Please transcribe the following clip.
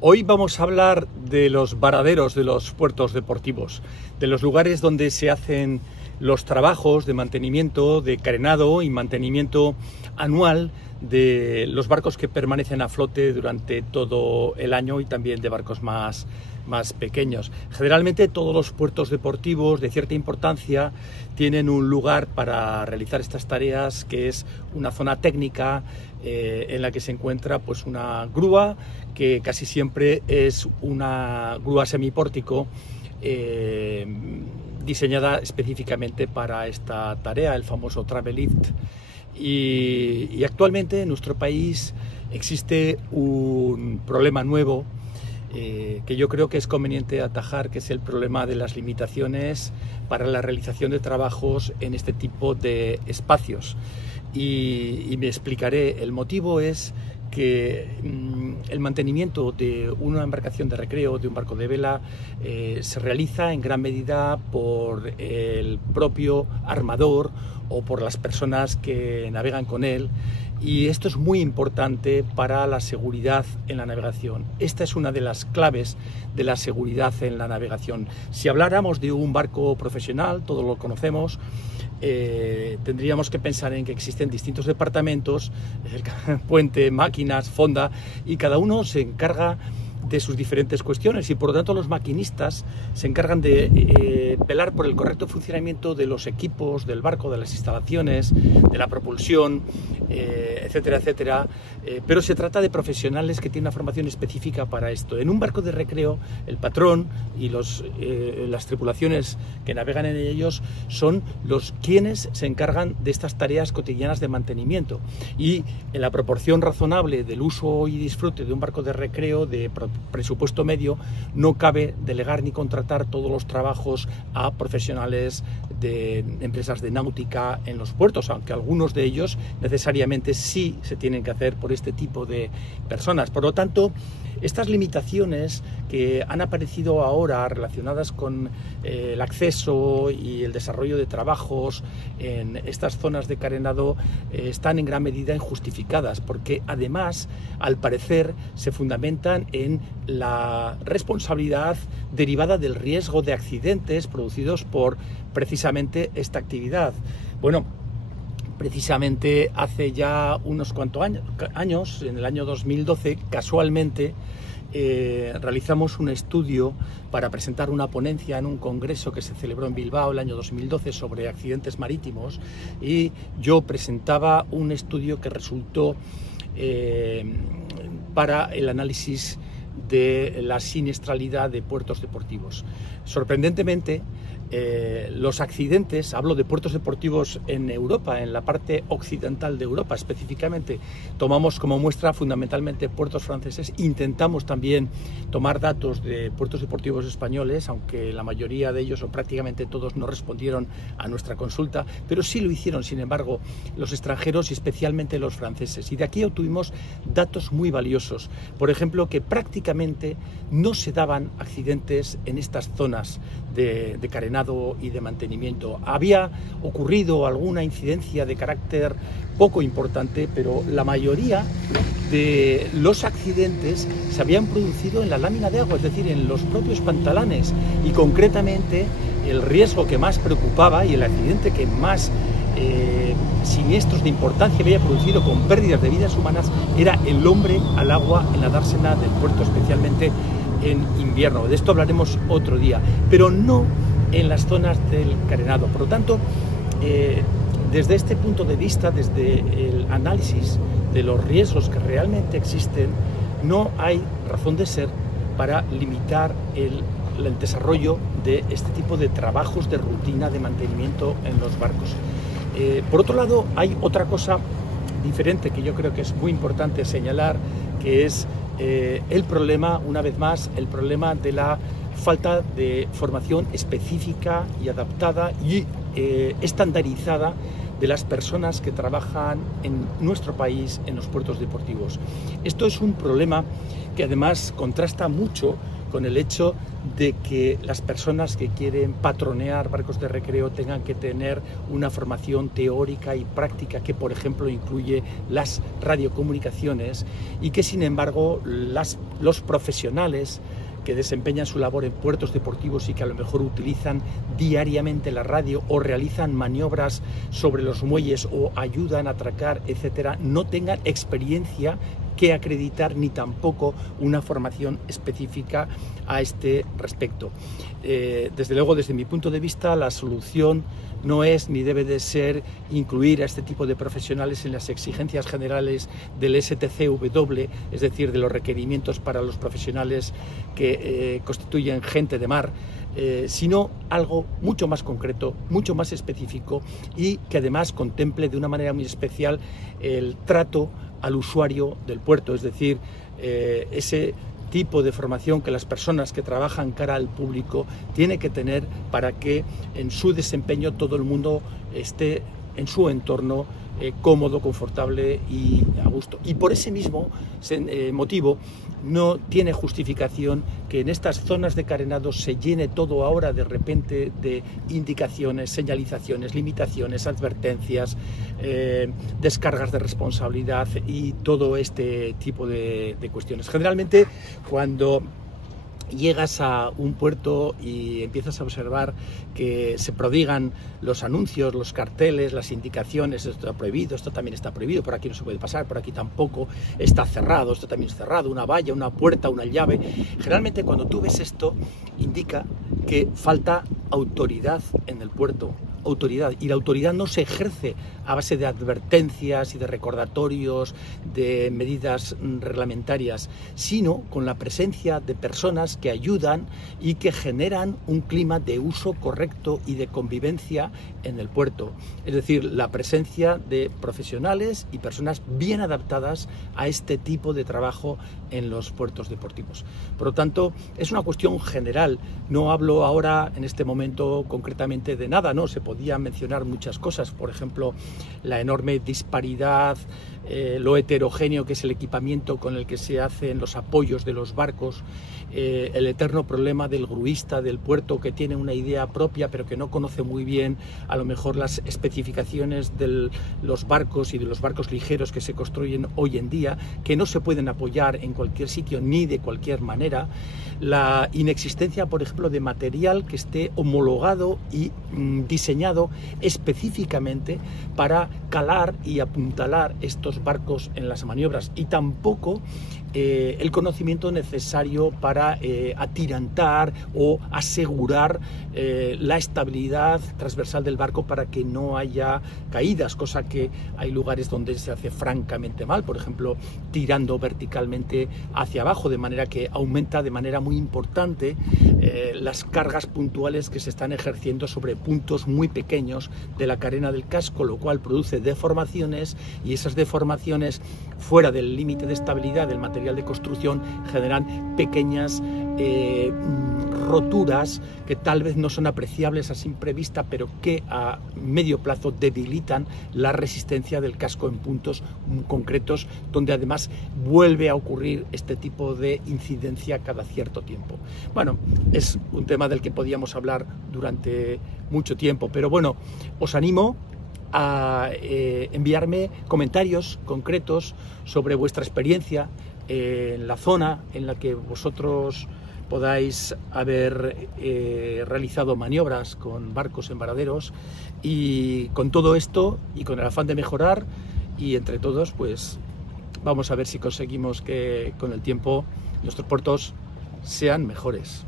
Hoy vamos a hablar de los varaderos de los puertos deportivos, de los lugares donde se hacen los trabajos de mantenimiento, de carenado y mantenimiento anual de los barcos que permanecen a flote durante todo el año y también de barcos más pequeños. Generalmente todos los puertos deportivos de cierta importancia tienen un lugar para realizar estas tareas, que es una zona técnica en la que se encuentra pues una grúa, que casi siempre es una grúa semipórtico diseñada específicamente para esta tarea, el famoso Travel Lift. Y actualmente en nuestro país existe un problema nuevo que yo creo que es conveniente atajar, que es el problema de las limitaciones para la realización de trabajos en este tipo de espacios. Y me explicaré. El motivo es que el mantenimiento de una embarcación de recreo, de un barco de vela, se realiza en gran medida por el propio armador o por las personas que navegan con él, y esto es muy importante para la seguridad en la navegación. Esta es una de las claves de la seguridad en la navegación. Si habláramos de un barco profesional, todos lo conocemos, tendríamos que pensar en que existen distintos departamentos, el puente, máquinas, fonda, y cada uno se encarga de sus diferentes cuestiones, y por lo tanto los maquinistas se encargan de velar por el correcto funcionamiento de los equipos del barco, de las instalaciones, de la propulsión, etcétera, etcétera, pero se trata de profesionales que tienen una formación específica para esto. En un barco de recreo, el patrón y las tripulaciones que navegan en ellos son los quienes se encargan de estas tareas cotidianas de mantenimiento, y en la proporción razonable del uso y disfrute de un barco de recreo de presupuesto medio, no cabe delegar ni contratar todos los trabajos a profesionales de empresas de náutica en los puertos, aunque algunos de ellos necesariamente sí se tienen que hacer por este tipo de personas. Por lo tanto, estas limitaciones que han aparecido ahora relacionadas con el acceso y el desarrollo de trabajos en estas zonas de carenado están en gran medida injustificadas, porque además, al parecer, se fundamentan en la responsabilidad derivada del riesgo de accidentes producidos por precisamente esta actividad. Bueno, precisamente hace ya unos cuantos años, en el año 2012, casualmente, realizamos un estudio para presentar una ponencia en un congreso que se celebró en Bilbao el año 2012 sobre accidentes marítimos, y yo presentaba un estudio que resultó para el análisis de la siniestralidad de puertos deportivos. Sorprendentemente, los accidentes, hablo de puertos deportivos en Europa, en la parte occidental de Europa específicamente, tomamos como muestra fundamentalmente puertos franceses. Intentamos también tomar datos de puertos deportivos españoles, aunque la mayoría de ellos o prácticamente todos no respondieron a nuestra consulta, pero sí lo hicieron, sin embargo, los extranjeros y especialmente los franceses. Y de aquí obtuvimos datos muy valiosos. Por ejemplo, que prácticamente no se daban accidentes en estas zonas de carenado y de mantenimiento. Había ocurrido alguna incidencia de carácter poco importante, pero la mayoría de los accidentes se habían producido en la lámina de agua, es decir, en los propios pantalanes, y concretamente el riesgo que más preocupaba y el accidente que más siniestros de importancia había producido con pérdidas de vidas humanas era el hombre al agua en la dársena del puerto, especialmente en invierno. De esto hablaremos otro día, pero no en las zonas del carenado. Por lo tanto, desde este punto de vista, desde el análisis de los riesgos que realmente existen, no hay razón de ser para limitar el desarrollo de este tipo de trabajos de rutina de mantenimiento en los barcos. Por otro lado, hay otra cosa diferente que yo creo que es muy importante señalar, que es el problema, una vez más, el problema de la falta de formación específica y adaptada y estandarizada de las personas que trabajan en nuestro país en los puertos deportivos. Esto es un problema que además contrasta mucho con el hecho de que las personas que quieren patronear barcos de recreo tengan que tener una formación teórica y práctica que, por ejemplo, incluye las radiocomunicaciones, y que, sin embargo, los profesionales que desempeñan su labor en puertos deportivos y que a lo mejor utilizan diariamente la radio o realizan maniobras sobre los muelles o ayudan a atracar, etcétera, no tengan experiencia que acreditar ni tampoco una formación específica a este respecto. Desde luego, desde mi punto de vista, la solución no es ni debe de ser incluir a este tipo de profesionales en las exigencias generales del STCW, es decir, de los requerimientos para los profesionales que constituyen gente de mar, sino algo mucho más concreto, mucho más específico, y que además contemple de una manera muy especial el trato al usuario del puerto, es decir, ese tipo de formación que las personas que trabajan cara al público tienen que tener para que en su desempeño todo el mundo esté en su entorno cómodo, confortable y a gusto. Y por ese mismo motivo no tiene justificación que en estas zonas de carenado se llene todo ahora de repente de indicaciones, señalizaciones, limitaciones, advertencias, descargas de responsabilidad y todo este tipo de cuestiones. Generalmente, cuando llegas a un puerto y empiezas a observar que se prodigan los anuncios, los carteles, las indicaciones: esto está prohibido, esto también está prohibido, por aquí no se puede pasar, por aquí tampoco, está cerrado, esto también es cerrado, una valla, una puerta, una llave. Generalmente, cuando tú ves esto, indica que falta autoridad en el puerto. Autoridad, y la autoridad no se ejerce a base de advertencias y de recordatorios, de medidas reglamentarias, sino con la presencia de personas que ayudan y que generan un clima de uso correcto y de convivencia en el puerto. Es decir, la presencia de profesionales y personas bien adaptadas a este tipo de trabajo en los puertos deportivos. Por lo tanto, es una cuestión general. No hablo ahora, en este momento, concretamente de nada, ¿no? Se podía mencionar muchas cosas, por ejemplo, la enorme disparidad, lo heterogéneo que es el equipamiento con el que se hacen los apoyos de los barcos, el eterno problema del gruista del puerto, que tiene una idea propia pero que no conoce muy bien a lo mejor las especificaciones de los barcos y de los barcos ligeros que se construyen hoy en día, que no se pueden apoyar en cualquier sitio ni de cualquier manera, la inexistencia, por ejemplo, de material que esté homologado y diseñado específicamente para calar y apuntalar estos barcos en las maniobras, y tampoco el conocimiento necesario para atirantar o asegurar la estabilidad transversal del barco para que no haya caídas, cosa que hay lugares donde se hace francamente mal, por ejemplo, tirando verticalmente hacia abajo, de manera que aumenta de manera muy importante las cargas puntuales que se están ejerciendo sobre puntos muy pequeños de la carena del casco, lo cual produce deformaciones, y esas deformaciones, fuera del límite de estabilidad del material de construcción, generan pequeñas roturas que tal vez no son apreciables a simple vista, pero que a medio plazo debilitan la resistencia del casco en puntos concretos, donde además vuelve a ocurrir este tipo de incidencia cada cierto tiempo. Bueno, es un tema del que podíamos hablar durante mucho tiempo, pero bueno, os animo a enviarme comentarios concretos sobre vuestra experiencia en la zona en la que vosotros podáis haber realizado maniobras con barcos en varaderos, y con todo esto y con el afán de mejorar, y entre todos pues vamos a ver si conseguimos que con el tiempo nuestros puertos sean mejores.